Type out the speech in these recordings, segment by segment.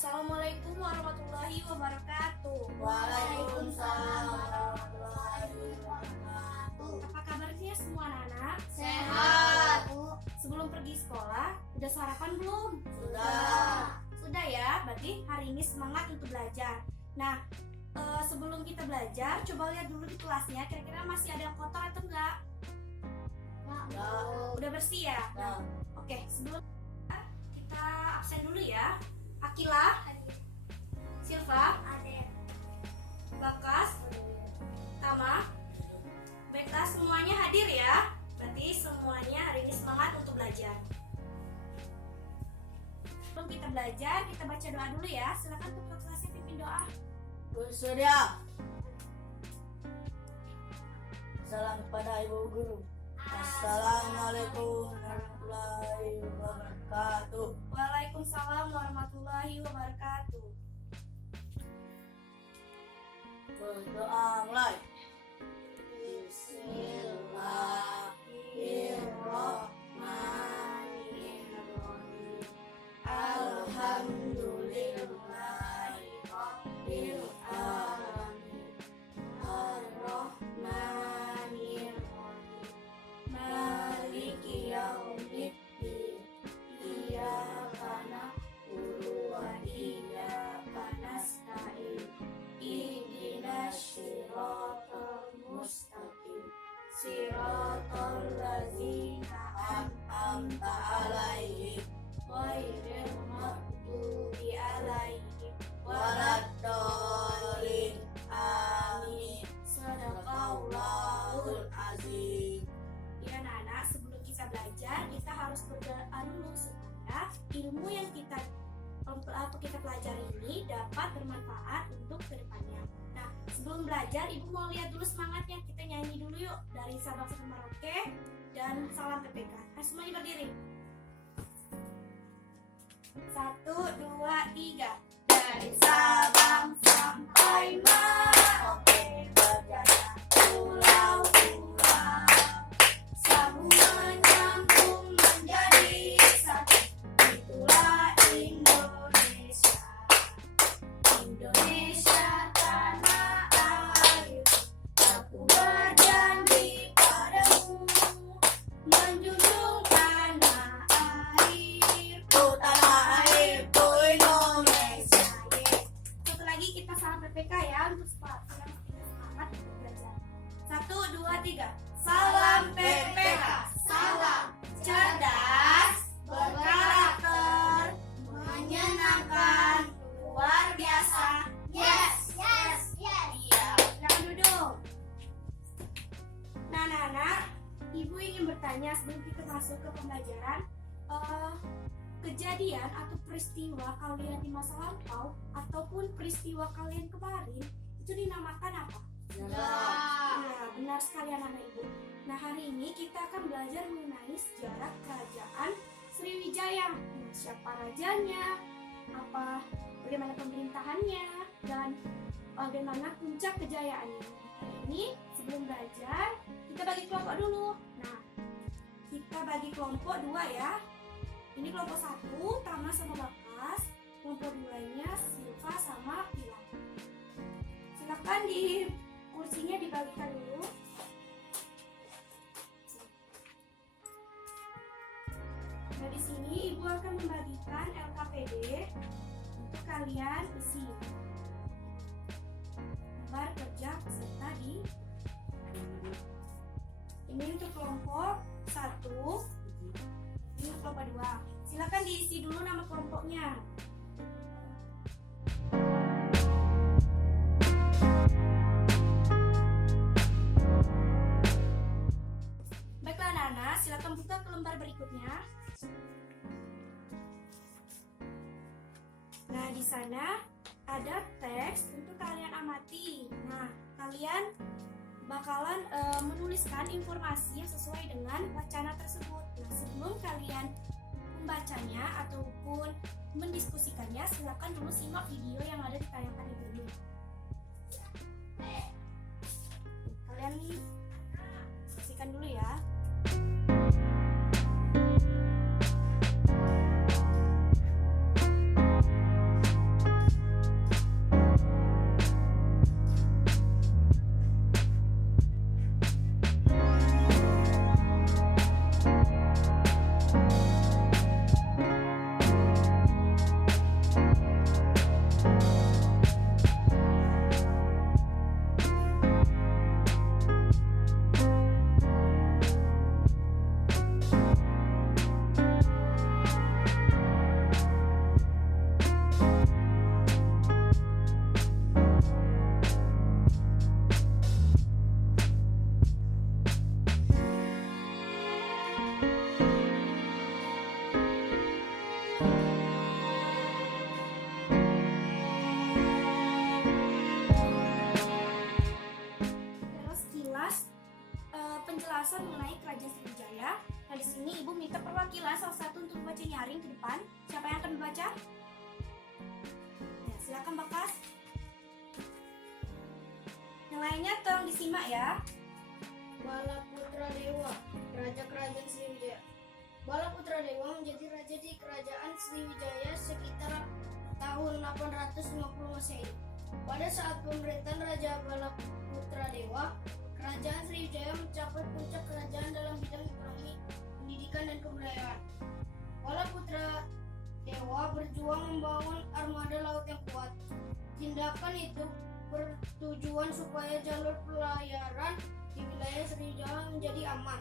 Assalamualaikum warahmatullahi wabarakatuh. Waalaikumsalam warahmatullahi wabarakatuh. Apa kabarnya semua anak-anak? Sehat. Sebelum pergi sekolah, udah sarapan belum? Sudah. Sudah ya, berarti hari ini semangat untuk belajar. Nah, sebelum kita belajar, coba lihat dulu di kelasnya, kira-kira masih ada yang kotor atau enggak? Udah bersih ya? Nah, Oke, sebelum kita absen dulu ya. Akila, Silva, Bakas, Tama. Baiklah, semuanya hadir ya. Berarti semuanya hari ini semangat untuk belajar. Sebelum kita belajar, kita baca doa dulu ya. Silakan ketua kelasnya pimpin doa. Surya. Salam kepada Ibu Guru. Assalamualaikum warahmatullahi wabarakatuh. Waalaikumsalam warahmatullahi wabarakatuh. Berdoa mulai. Bismillahirrahmanirrahim. Alhamdulillahirabbil alamin. Ar-Rahmanirrahim. Maliki yaumiddin. Iyyaka na'budu wa iyyaka nasta'in. Ihdinas siratal mustaqim. Siratal ladzina an'amta 'alaihim ghairil maghdubi 'alaihim waladdallin. Amin. Shadaqallahul azim. Ya anak-anak, sebelum kita belajar, kita harus berdoa dulu supaya ilmu yang kita pelajari ini dapat bermanfaat untuk kedepannya. Nah, sebelum belajar, Ibu mau lihat dulu semangatnya. Kita nyanyi dulu yuk dari Sabang sampai Merauke dan Salam PPK. Nah, semuanya berdiri. 1, 2, 3. Dari Sabang sampai Merauke, berjaya pulau-pulau, sambung menyambung menjadi satu. Itulah Indonesia. Indonesia tanah air. Aku berjanji padamu menjunjung tanah airku. Tanah airku Indonesia. Satu lagi kita salam PPK ya untuk semangat untuk belajar. 1, 2, 3. Salam PPK. Salam cerdas, berkarakter, menyenangkan, luar biasa. Yes. Iya, silakan duduk. Nah, anak-anak, Ibu ingin bertanya sebelum kita masuk ke pembelajaran, kejadian atau peristiwa kalian di masa lampau ataupun peristiwa kalian kemarin itu dinamakan apa? Nah, benar sekali anak-anak Ibu. Nah, hari ini kita akan belajar mengenai sejarah kerajaan Sriwijaya. Nah, siapa rajanya, bagaimana pemerintahannya, dan bagaimana puncak kejayaannya. Hari ini sebelum belajar, kita bagi kelompok dulu. Nah, kita bagi kelompok 2 ya. Ini kelompok 1, Tama sama Bakas. Kelompok 2-nya Silva sama Pilar. Silakan di kursinya dibagikan dulu. Nah, di sini Ibu akan membagikan LKPD untuk kalian isi. Lembar kerja peserta di ini untuk kelompok 1, ini untuk kelompok 2. Silakan diisi dulu nama kelompoknya. Baiklah anak-anak, silakan buka ke lembar berikutnya. Nah, di sana ada teks untuk kalian amati. Nah, kalian bakalan menuliskan informasi yang sesuai dengan wacana tersebut. Nah, sebelum kalian membacanya ataupun mendiskusikannya, silakan dulu simak video yang ada di tayangan ini. Kalian saksikan dulu ya. penjelasan mengenai Kerajaan Sriwijaya. Nah, di sini Ibu minta perwakilan salah satu untuk membaca nyaring ke depan. Siapa yang akan membaca? Ya, silakan Bakas. Yang lainnya tolong disimak ya. Bala Putra Dewa, Raja Kerajaan Sriwijaya. Bala Putra Dewa menjadi raja di Kerajaan Sriwijaya sekitar tahun 850 Masehi. Pada saat pemerintahan Raja Bala Putra Dewa, Kerajaan Sriwijaya mencapai puncak kerajaan dalam bidang ekonomi, pendidikan, dan kebudayaan. Bala Putra Dewa berjuang membangun armada laut yang kuat. Tindakan itu bertujuan supaya jalur pelayaran di wilayah Sriwijaya menjadi aman.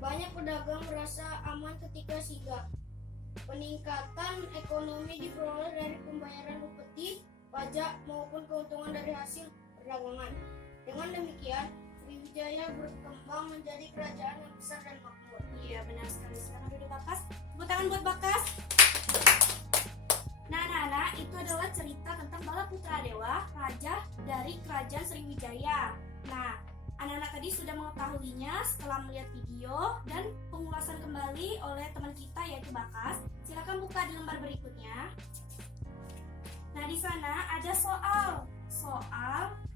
Banyak pedagang merasa aman ketika sigap. Peningkatan ekonomi diperoleh dari pembayaran upeti, pajak maupun keuntungan dari hasil perdagangan. Dengan demikian, Sriwijaya berkembang menjadi kerajaan yang besar dan makmur. Iya, benar sekali. Silakan duduk Bakas. Tepuk tangan buat Bakas. Nah, anak-anak, itu adalah cerita tentang Bala Putra Dewa, raja dari Kerajaan Sriwijaya. Nah, anak-anak tadi sudah mengetahuinya setelah melihat video dan pengulasan kembali oleh teman kita yaitu Bakas. Silakan buka di lembar berikutnya. Nah, di sana ada soal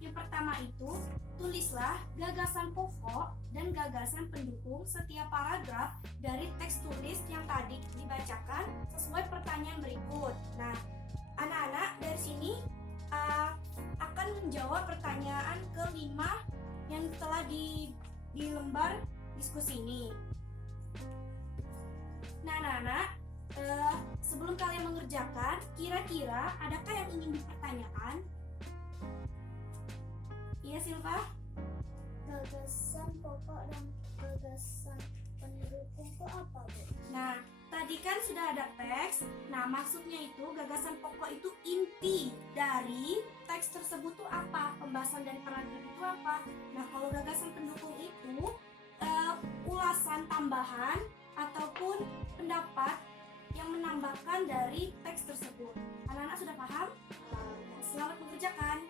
yang pertama itu, tulislah gagasan pokok dan gagasan pendukung setiap paragraf dari teks tulis yang tadi dibacakan sesuai pertanyaan berikut. Nah, anak-anak dari sini akan menjawab pertanyaan kelima yang telah di lembar diskusi ini. Nah, anak-anak, sebelum kalian mengerjakan, kira-kira adakah yang ingin dipertanyakan? Iya, Silva? Gagasan pokok dan gagasan pendukung itu apa, Bu? Nah, tadi kan sudah ada teks. Nah, maksudnya itu gagasan pokok itu inti dari teks tersebut tuh apa? Pembahasan dari paragraf itu apa? Nah, kalau gagasan pendukung itu ulasan tambahan ataupun pendapat yang menambahkan dari teks tersebut. Anak-anak sudah paham? Selamat mengerjakan.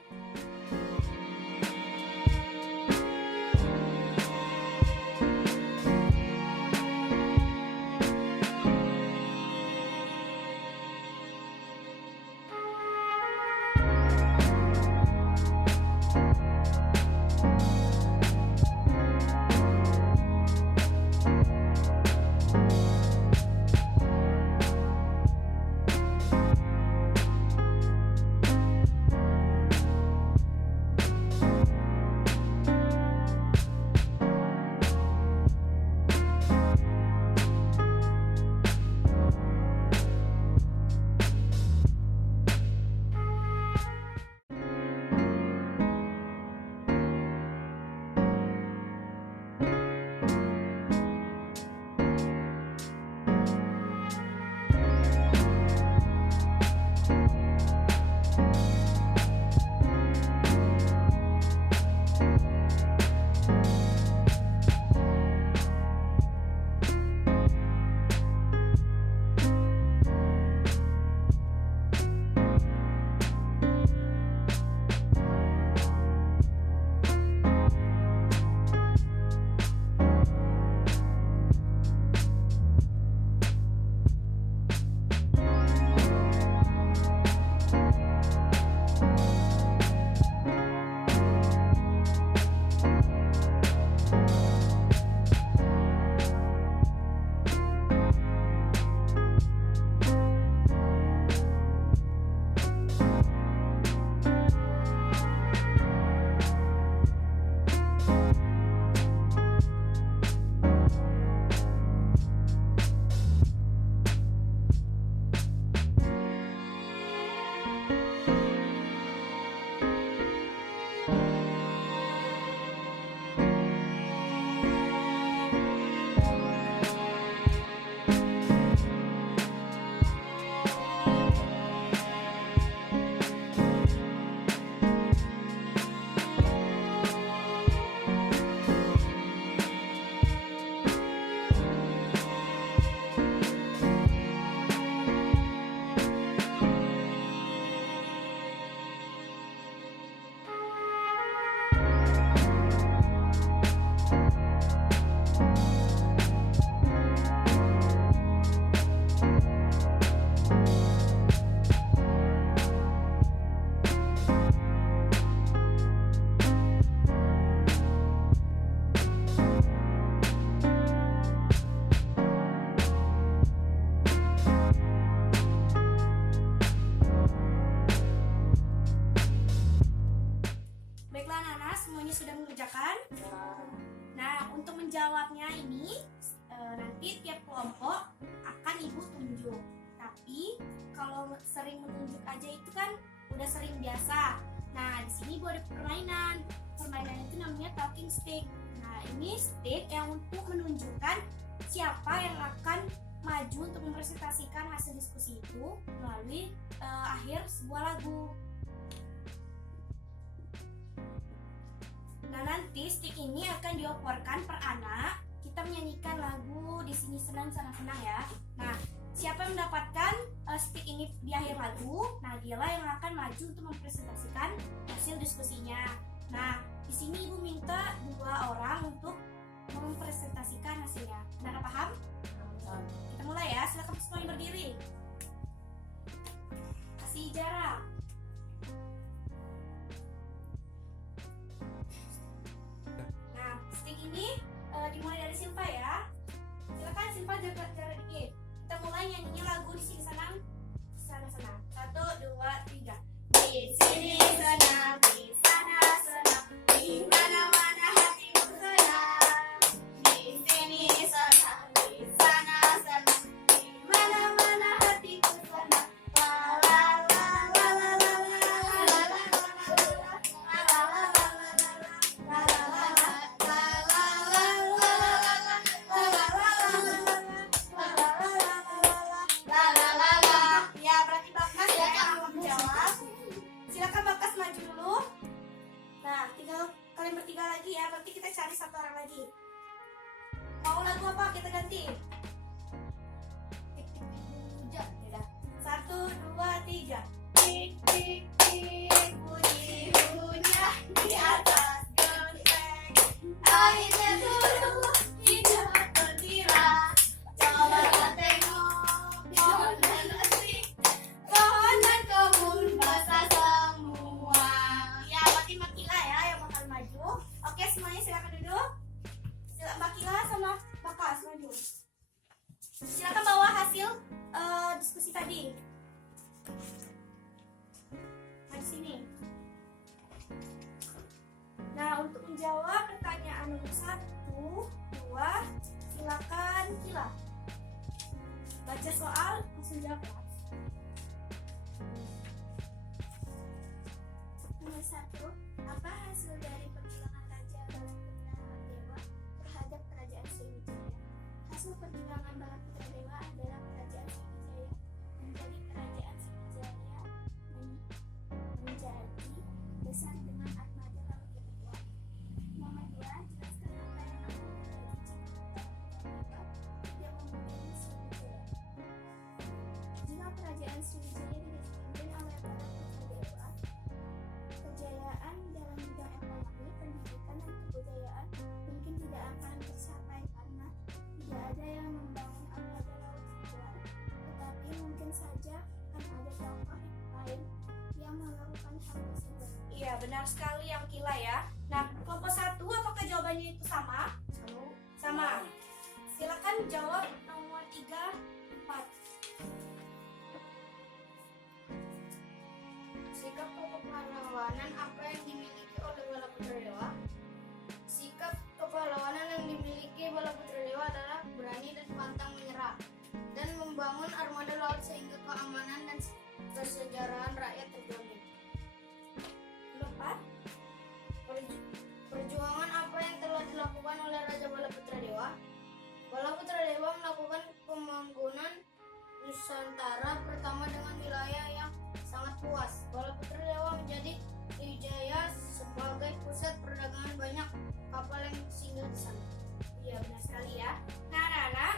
mengerjakan? Nah, untuk menjawabnya ini nanti tiap kelompok akan ibu tunjuk. Tapi kalau sering menunjuk aja itu kan udah sering biasa. Nah, di sini ibu ada permainan. Permainan itu namanya talking stick. Nah, ini stick yang untuk menunjukkan siapa yang akan maju untuk mempresentasikan hasil diskusi itu melalui akhir sebuah lagu. Nah, nanti stick ini akan dioporkan per anak. Kita menyanyikan lagu di sini senang sana senang ya. Nah, siapa yang mendapatkan stick ini di akhir lagu, nah dialah yang akan maju untuk mempresentasikan hasil diskusinya. Nah, di sini ibu minta 2 orang untuk mempresentasikan hasilnya. Nah, paham? Kita mulai ya. Silakan semuanya berdiri. Kasih jarak. Nah, stick ini dimulai dari Silva ya. Silakan Silva jarak dikit. Kita mulai nyanyinya lagu di sini senang. Sana senang. 1, 2, 3. Di sini senang, di sana senang, di mana-mana hatiku senang. Di sini senang, di sana senang, di mana-mana hatiku senang. La la la la la la la la ya, berarti Bakas ya yang menjawab. Silakan Bakas maju dulu. Nah, tinggal kalian bertiga lagi ya. Berarti kita cari 1 orang lagi. Mau lagu apa? Kita ganti. Tik tik tik. Ya. 1, 2, 3. Tik tik tik. Bunyi bunyi di atas genteng. Airnya turun hijau bertira. Coba tengok pohon dan asri. Pohon dan kebun basah semua. Ya, berarti Mbak Kila ya yang bakal maju. Oke, semuanya silakan duduk. Silakan Mbak Kila sama Bakas maju. Silakan bawa hasil diskusi tadi. Nah, di sini. Nah, untuk menjawab pertanyaan nomor 1, 2, silakan Kila. Baca soal, langsung jawab. Nomor 1, apa hasil dari perjuangan Raja Balaputra Dewa terhadap Kerajaan Sriwijaya? Hasil perjuangan Balaputra Dewa adalah Kerajaan Sriwijaya menjadi Kerajaan Sriwijaya menjadi besar dengan armada laut yang kuat. Nomor 2, jelaskan apa yang akan terjadi jika tidak mempunyai Sriwijaya. Jika Kerajaan Sriwijaya tidak dipimpin oleh Balaputra Dewa, kejayaan dalam bidang ekonomi, pendidikan, dan kebudayaan mungkin tidak akan tercapai karena tidak ada yang membangun armada laut yang kuat. Tetapi mungkin saja akan ada tokoh lain yang melakukan hal tersebut. Iya, benar sekali yang Kila ya. Nah, kelompok 1 apakah jawabannya itu sama? Sama. Silakan jawab nomor 3, 4. Sikap kepahlawanan apa yang dimiliki oleh Balaputra Dewa? Sikap kepahlawanan yang dimiliki Balaputra Dewa adalah berani dan pantang menyerah dan membangun armada laut sehingga keamanan dan kesejahteraan rakyat terjamin. Nomor 4. Perjuangan apa yang telah dilakukan oleh Raja Balaputra Dewa? Balaputra Dewa melakukan pembangunan Nusantara pertama dengan wilayah yang sangat luas. Balaputra Dewa menjadi Sriwijaya sebagai pusat perdagangan, banyak kapal yang singgah di sana. Iya, benar sekali ya. Nah, anak-anak,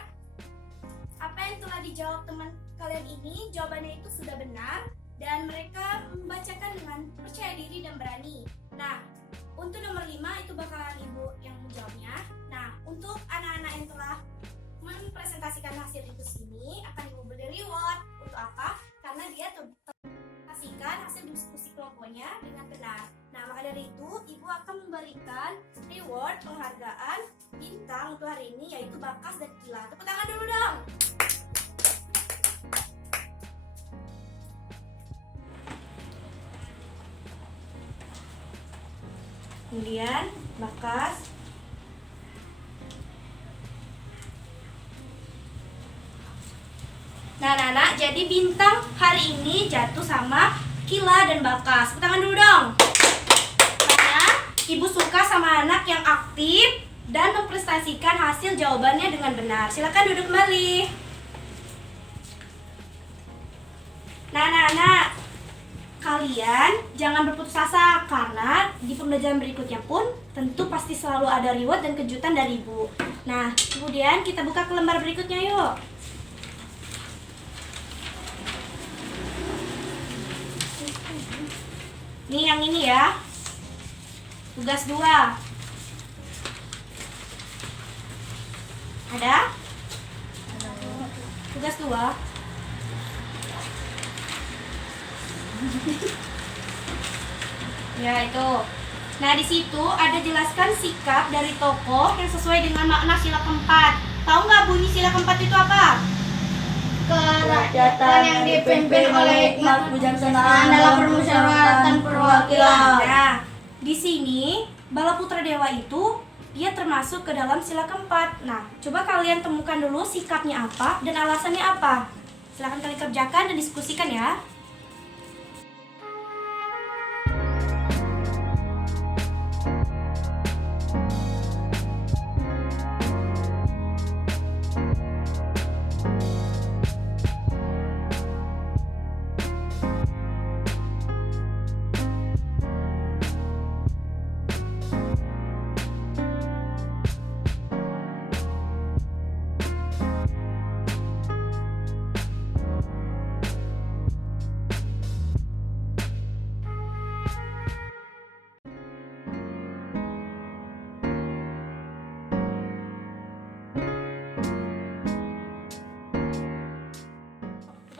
apa yang telah dijawab teman kalian ini, jawabannya itu sudah benar dan mereka membacakan dengan percaya diri dan berani. Nah, untuk nomor 5 itu bakalan ibu yang menjawabnya. Nah, untuk anak-anak yang telah mempresentasikan hasil itu sini akan ibu beri reward. Untuk apa? Karena dia presentasikan hasil diskusi kelompoknya dengan benar. Nah, maka dari itu ibu akan memberikan reward penghargaan bintang untuk hari ini, yaitu Bakas dan Kila. Tepuk tangan dulu dong. Kemudian Bakas. Nah, Nana, jadi bintang hari ini jatuh sama Kila dan Bakas. Tepuk tangan dulu dong. Karena ibu suka sama anak yang aktif dan memprestasikan hasil jawabannya dengan benar. Silakan duduk kembali. Nah, kalian jangan berputus asa karena di pembelajaran berikutnya pun tentu pasti selalu ada reward dan kejutan dari ibu. Nah, kemudian kita buka ke lembar berikutnya yuk. Nih yang ini ya. Tugas 2. Ada? Tugas 2. Ya itu. Nah di situ ada jelaskan sikap dari tokoh yang sesuai dengan makna sila keempat. Tahu nggak bunyi sila keempat itu apa? Kerakyatan yang dipimpin oleh hikmat kebijaksanaan dalam permusyawaratan perwakilan. Nah di sini Bala Putra Dewa itu dia termasuk ke dalam sila keempat. Nah coba kalian temukan dulu sikapnya apa dan alasannya apa. Silahkan kalian kerjakan dan diskusikan ya.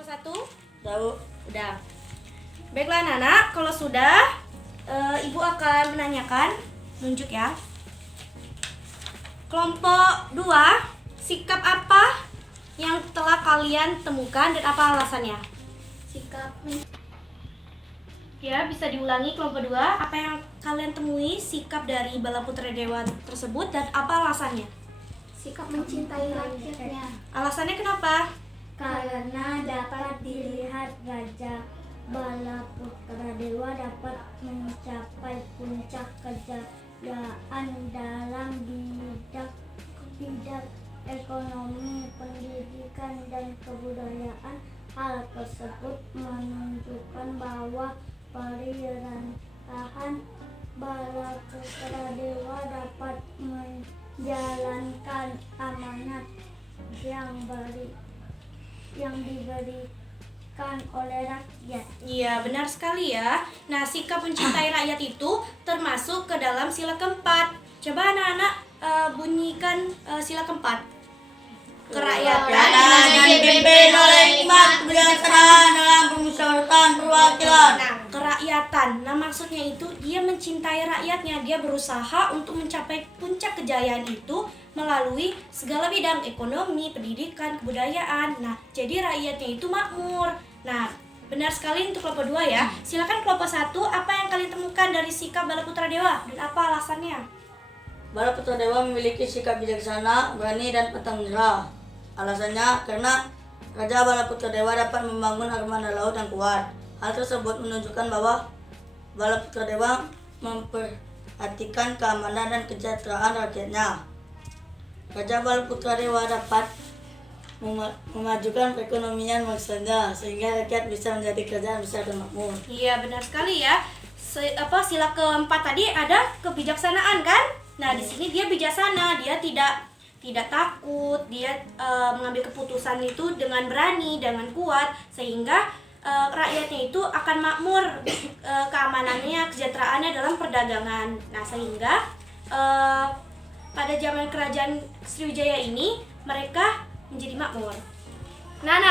Satu? Tahu. Udah. Baiklah Nana, kalau sudah ibu akan menanyakan, nunjuk ya. Kelompok 2, sikap apa yang telah kalian temukan dan apa alasannya? Sikap Ya, bisa diulangi kelompok 2, apa yang kalian temui sikap dari Bala Putra Dewa tersebut dan apa alasannya? sikap mencintai rakyatnya. Alasannya kenapa? Karena dapat dilihat Raja Bala Putra Dewa dapat mencapai puncak kejayaan dalam bidang ekonomi, pendidikan, dan kebudayaan. Hal tersebut menunjukkan bahwa pemerintahan Bala Putra Dewa dapat menjalankan amanat yang diberikan oleh rakyat. Iya, benar sekali ya. Nah, sikap mencintai rakyat itu termasuk ke dalam sila keempat. Coba anak-anak bunyikan sila keempat. Kerakyatan Yang dipimpin oleh hikmat kebijaksanaan dalam permusyawaratan perwakilan. Nah, kerakyatan. Nah, maksudnya itu dia mencintai rakyatnya. Dia berusaha untuk mencapai puncak kejayaan itu melalui segala bidang ekonomi, pendidikan, kebudayaan. Nah, jadi rakyatnya itu makmur. Nah, benar sekali untuk kelompok 2 ya. Silakan kelompok 1, apa yang kalian temukan dari sikap Bala Putra Dewa dan apa alasannya? Bala Putra Dewa memiliki sikap bijaksana, berani, dan pantang menyerah. Alasannya karena Raja Bala Putra Dewa dapat membangun armada laut yang kuat. Hal tersebut menunjukkan bahwa Bala Putra Dewa memperhatikan keamanan dan kesejahteraan rakyatnya. Raja Bala Putra Dewa dapat memajukan perekonomian maksudnya sehingga rakyat bisa menjadi kerajaan besar dan makmur. Iya, benar sekali ya. Sila keempat tadi ada kebijaksanaan kan? Nah, di sini dia bijaksana, dia tidak takut, dia mengambil keputusan itu dengan berani, dengan kuat, sehingga rakyatnya itu akan makmur, keamanannya, kesejahteraannya dalam perdagangan. Nah, sehingga pada zaman kerajaan Sriwijaya ini mereka menjadi makmur. Nah,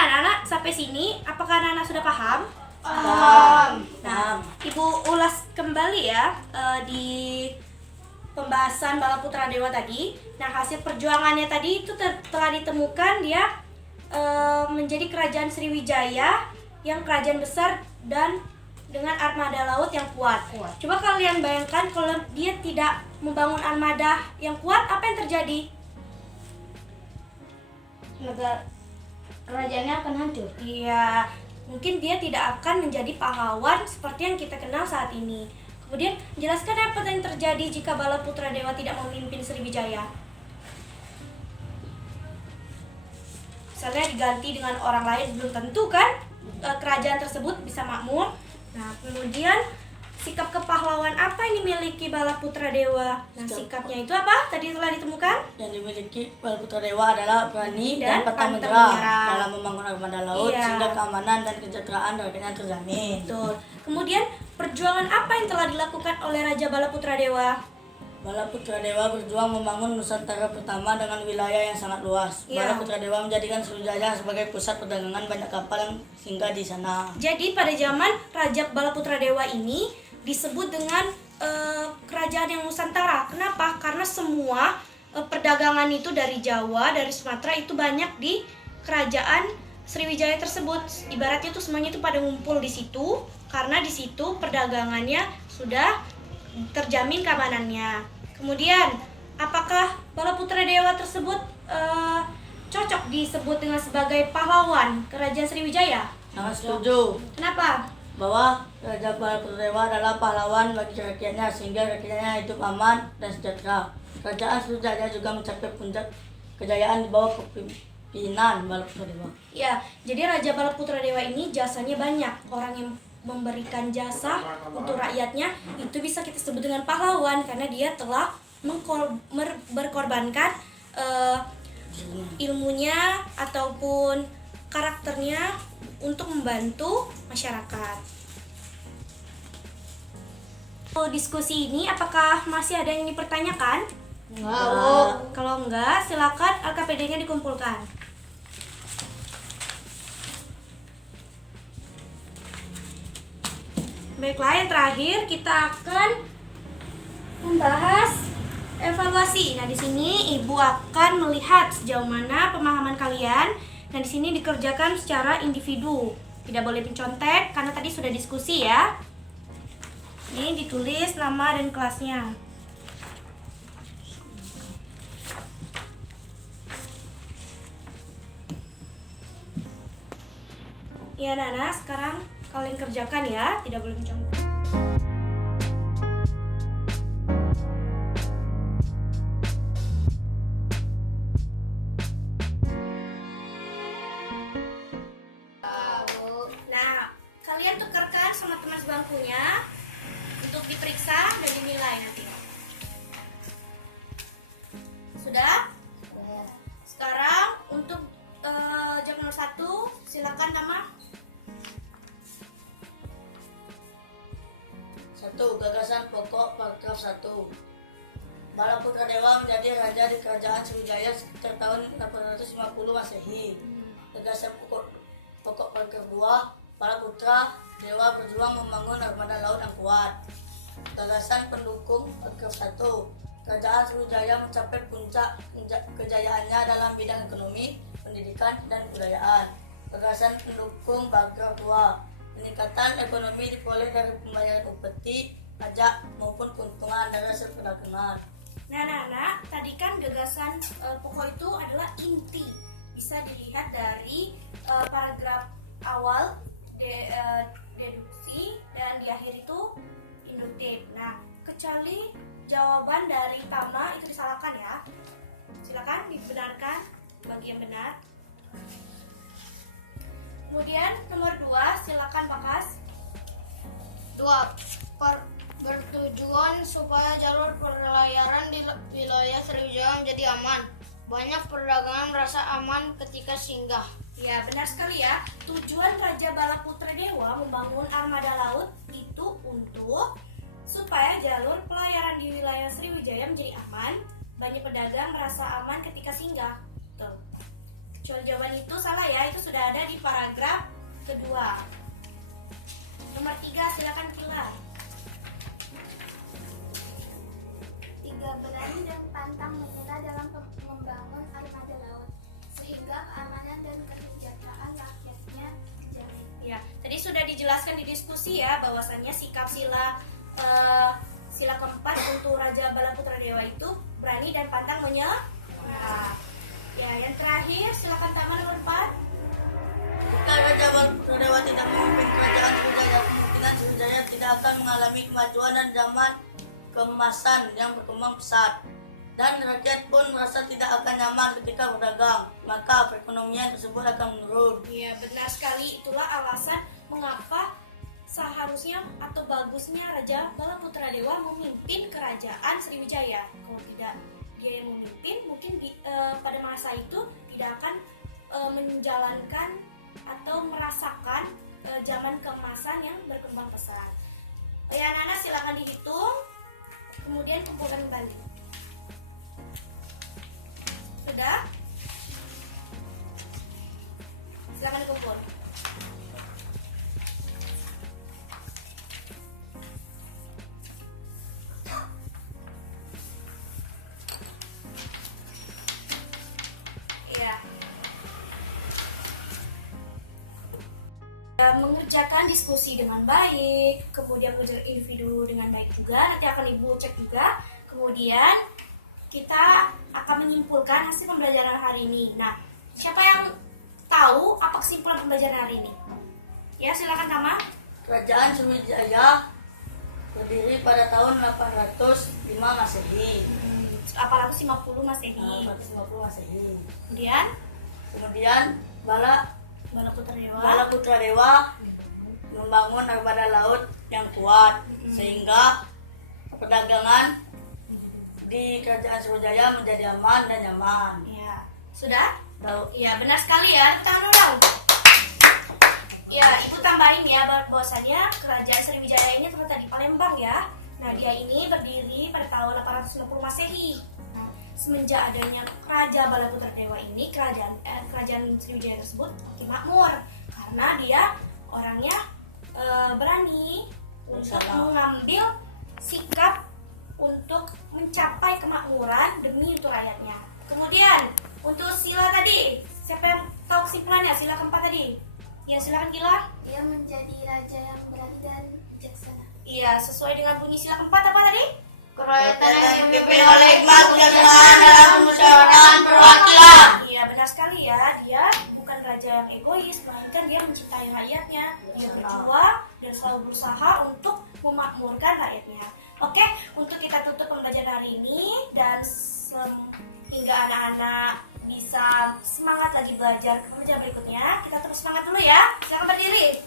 sampai sini apakah Nana sudah paham? Paham. Nah, Ibu ulas kembali ya di pembahasan Bala Putra Dewa tadi. Nah, hasil perjuangannya tadi itu telah ditemukan dia menjadi kerajaan Sriwijaya yang kerajaan besar dan dengan armada laut yang kuat. Coba kalian bayangkan kalau dia tidak membangun armada yang kuat, apa yang terjadi? Negara kerajaannya akan hancur. Iya, mungkin dia tidak akan menjadi pahlawan seperti yang kita kenal saat ini. Kemudian, jelaskan apa yang terjadi jika Bala Putra Dewa tidak memimpin Sriwijaya. Misalnya diganti dengan orang lain, belum tentu kan kerajaan tersebut bisa makmur. Nah, kemudian sikap kepahlawan apa yang dimiliki Bala Putra Dewa? Nah, sikapnya itu apa? Tadi telah ditemukan? Yang dimiliki Bala Putra Dewa adalah berani dan pantang pantang menyerah menyerah. dalam membangun armada laut Iya. sehingga keamanan dan kesejahteraan rakyatnya terjamin. Betul. Kemudian, perjuangan apa yang telah dilakukan oleh Raja Bala Putra Dewa? Bala Putra Dewa berjuang membangun Nusantara pertama dengan wilayah yang sangat luas. Iya. Bala Putra Dewa menjadikan Sriwijaya sebagai pusat perdagangan banyak kapal yang singgah di sana. Jadi pada zaman Raja Bala Putra Dewa ini disebut dengan kerajaan yang Nusantara. Kenapa? Karena semua perdagangan itu dari Jawa, dari Sumatera itu banyak di kerajaan Sriwijaya tersebut. Ibaratnya itu semuanya itu pada ngumpul di situ karena di situ perdagangannya sudah terjamin keamanannya. Kemudian, apakah Bala Putra Dewa tersebut cocok disebut dengan sebagai pahlawan kerajaan Sriwijaya? Sangat setuju Kenapa? bahwa Raja Bala Putra Dewa adalah pahlawan bagi rakyatnya sehingga rakyatnya hidup aman dan sejahtera. Kerajaan Sriwijaya juga mencapai puncak kejayaan di bawah kepemimpinan Bala Putra Dewa. Ya, jadi Raja Bala Putra Dewa ini jasanya banyak. Orang yang memberikan jasa untuk rakyatnya itu bisa kita sebut dengan pahlawan karena dia telah berkorbankan ilmunya ataupun karakternya untuk membantu masyarakat. Diskusi ini apakah masih ada yang dipertanyakan? Kalau enggak, silakan LKPD-nya dikumpulkan. Baiklah, yang terakhir kita akan membahas evaluasi. Nah, di sini Ibu akan melihat sejauh mana pemahaman kalian. Nah, di sini dikerjakan secara individu. Tidak boleh mencontek karena tadi sudah diskusi ya. Ini ditulis nama dan kelasnya. Ya, Nana, sekarang kalian kerjakan ya, tidak boleh mencontek. Nah, kalian tukarkan sama teman sebangkunya untuk diperiksa dan dinilai nanti. Sudah? Sekarang untuk jam nomor 1, silakan nama. 1. Gagasan pokok paragraf 1. Bala Putra Dewa menjadi raja di kerajaan Sriwijaya sekitar tahun 850 Masehi. Gagasan pokok paragraf 2. Bala Putra Dewa berjuang membangun armada laut yang kuat. Gagasan pendukung paragraf 1. Kerajaan Sriwijaya mencapai puncak kejayaannya dalam bidang ekonomi, pendidikan, dan kebudayaan. Gagasan pendukung paragraf 2. Peningkatan ekonomi diperoleh dari pembayaran upeti, pajak, maupun keuntungan dari hasil perdagangan. Nah, tadi kan gagasan pokok itu adalah inti. Bisa dilihat dari paragraf awal, deduksi, dan di akhir itu induktif. Nah, kecuali jawaban dari Tama itu disalahkan ya. Silakan dibenarkan bagi yang benar. Kemudian nomor 2, silakan Bakas. 2. Bertujuan supaya jalur perlayaran di wilayah Sriwijaya menjadi aman. Banyak perdagangan merasa aman ketika singgah. Ya, benar sekali ya. Tujuan Raja Bala Putra Dewa membangun armada laut itu untuk supaya jalur pelayaran di wilayah Sriwijaya menjadi aman. Banyak pedagang merasa aman ketika singgah. Tuh. Kecuali jawaban itu salah ya, itu sudah ada di paragraf kedua. Nomor 3, silakan Pilar. 3. Berani dan pantang menyerah dalam membangun armada laut sehingga keamanan dan kesejahteraan rakyatnya terjamin. Ya, tadi sudah dijelaskan di diskusi ya bahwasannya sikap sila keempat untuk Raja Bala Putra Dewa itu berani dan pantang menyerah. Ya, yang terakhir silakan Tama nomor 4. Jika Raja Bala Putra Dewa tidak memimpin kerajaan Sriwijaya, kemungkinan Sriwijaya tidak akan mengalami kemajuan dan zaman keemasan yang berkembang pesat. Dan rakyat pun merasa tidak akan nyaman ketika berdagang, maka perekonomian tersebut akan menurun. Iya, benar sekali. Itulah alasan mengapa seharusnya atau bagusnya Raja Bala Putra Dewa memimpin kerajaan Sriwijaya. Kalau tidak dia yang memimpin, mungkin pada masa itu tidak akan menjalankan atau merasakan zaman keemasan yang berkembang pesat. Ya, anak-anak silakan dihitung, kemudian kumpulkan kembali. Sudah? Silakan dikumpul. Ya. Mengerjakan diskusi dengan baik, kemudian mengerjakan individu dengan baik juga. Nanti akan Ibu cek juga. Kemudian kita akan menyimpulkan hasil pembelajaran hari ini. Nah, siapa yang tahu apa kesimpulan pembelajaran hari ini? Ya, silakan Tama. Kerajaan Sriwijaya berdiri pada tahun 805 Masehi. 850 Masehi. 850 Masehi. Kemudian Bala Putra Dewa membangun armada laut yang kuat sehingga perdagangan di kerajaan Sriwijaya menjadi aman dan nyaman. Ya, sudah? Tahu? Iya, benar sekali ya. Tangan orang. Ya, Ibu tambahin ya bahwasannya kerajaan Sriwijaya ini terletak di Palembang ya. Nah, dia ini berdiri pada tahun 850 Masehi. Nah, semenjak adanya Raja Bala Putra Dewa ini, kerajaan Sriwijaya tersebut makin makmur karena dia orangnya berani untuk mengambil sikap untuk mencapai kemakmuran demi untuk rakyatnya. Kemudian untuk sila tadi, siapa yang tahu kesimpulannya? Sila keempat tadi. Ya, silakan Gila. Dia menjadi raja yang berani dan bijaksana. Iya, sesuai dengan bunyi sila keempat apa tadi? Kerakyatan yang dipimpin oleh hikmat kebijaksanaan dalam permusyawaratan perwakilan. Iya, benar sekali ya. Dia bukan raja yang egois, melainkan dia mencintai rakyatnya. Dia berjuang dan selalu berusaha untuk memakmurkan rakyatnya. Oke, untuk kita tutup pembelajaran hari ini dan hingga anak-anak bisa semangat lagi belajar ke pembelajaran berikutnya, kita terus semangat dulu ya. Silakan berdiri.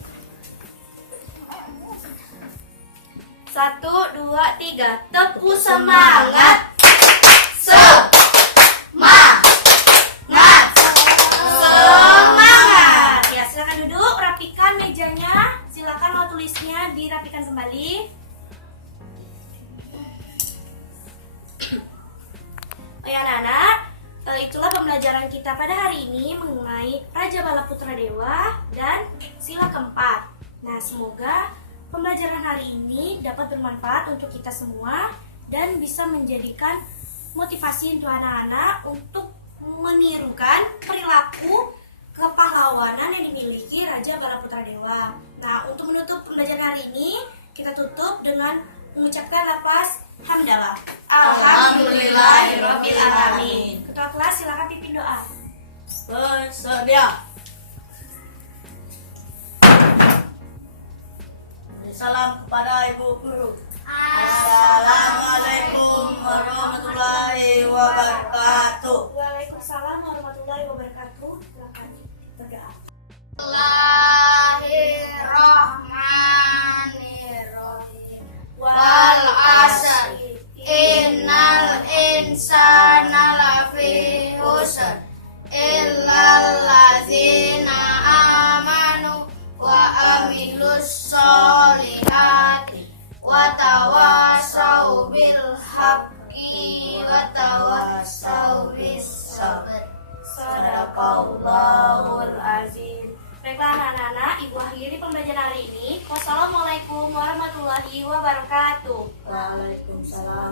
1, 2, 3. Tepu semangat. Semangat. Ya, silakan duduk, rapikan mejanya. Silakan mau tulisnya dirapikan kembali. Ya anak-anak, itulah pembelajaran kita pada hari ini mengenai Raja Bala Putra Dewa dan sila keempat. Nah, semoga pembelajaran hari ini dapat bermanfaat untuk kita semua dan bisa menjadikan motivasi untuk anak-anak untuk menirukan perilaku kepahlawanan yang dimiliki Raja Bala Putra Dewa. Nah, untuk menutup pembelajaran hari ini, kita tutup dengan mengucapkan lafaz hamdalah. Alhamdulillahirabbil alamin. Ketua kelas silakan pimpin doa. Bersedia. Salam kepada Ibu Guru. Assalamualaikum warahmatullahi wabarakatuh. Waalaikumsalam warahmatullahi wabarakatuh. Silakan berdoa. Bismillahirrahmanirrahim. Wal asr innal insana lafi khusr illal ladzina amanu wa amilus solihati wa tawassaw bil haqqi wa tawassaw bis sabr. Sadaqallahul azim. Baiklah anak-anak, Ibu akhiri pembelajaran hari ini. Wassalamualaikum warahmatullahi wabarakatuh. Waalaikumsalam